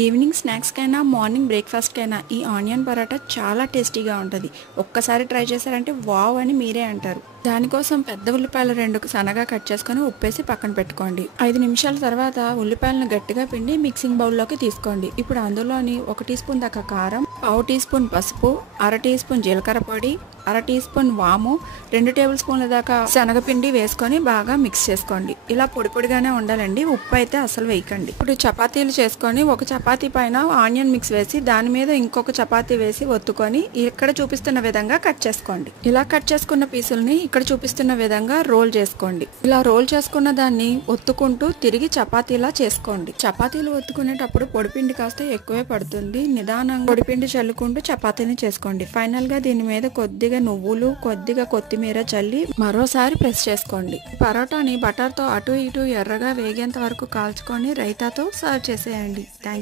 Evening స్నాక్స్కైనా morning బ్రేక్ఫాస్ట్కైనా ఈ onion paratha చాలా టేస్టీగా ఉంటుంది. ఒక్కసారి ట్రై చేశారంటే వావ్ అని మీరే అంటారు. దానికోసం పెద్ద ఉల్లిపాయలు 2 సన్నగా కట్ చేసుకొని ఉప్పేసి పక్కన పెట్టుకోండి. 5 నిమిషాల తర్వాత ఉల్లిపాయలను గట్టిగా పిండి మిక్సింగ్ బౌల్లోకి తీసుకోండి. ఇప్పుడు అందులోని 1 టీ స్పూన్ దాకా కారం, పావు టీ స్పూన్ పసుపు, అర టీ స్పూన్ జీలకర్ర పొడి, అర టీ స్పూన్ వాము, 2 టేబుల్ స్పూన్ల దాకా శనగపిండి వేసుకొని బాగా మిక్స్ చేసుకోండి. ఇలా పొడి పొడిగానే ఉండాలండి, ఉప్పు అయితే అసలు వేయకండి. ఇప్పుడు చపాతీలు చేసుకొని ఒక చపాతీ పైన ఆనియన్ మిక్స్ వేసి దాని మీద ఇంకొక చపాతీ వేసి ఒత్తుకొని ఇక్కడ చూపిస్తున్న విధంగా కట్ చేసుకోండి. ఇలా కట్ చేసుకున్న పీసుల్ని ఇక్కడ చూపిస్తున్న విధంగా రోల్ చేసుకోండి. ఇలా రోల్ చేసుకున్న దాన్ని ఒత్తుకుంటూ తిరిగి చపాతీలా చేసుకోండి. చపాతీలు ఒత్తుకునేటప్పుడు పొడిపిండి కాస్త ఎక్కువే పడుతుంది. నిదానంగా పొడిపిండి చల్లుకుంటూ చపాతీని చేసుకోండి. ఫైనల్ గా దీని మీద కొద్దిగా నువ్వులు, కొద్దిగా కొత్తిమీర చల్లి మరోసారి ప్రెస్ చేసుకోండి. పరోటాని బటర్ తో అటు ఇటు ఎర్రగా వేగేంత వరకు కాల్చుకొని రైతాతో సర్వ్ చేసేయండి. Thank you.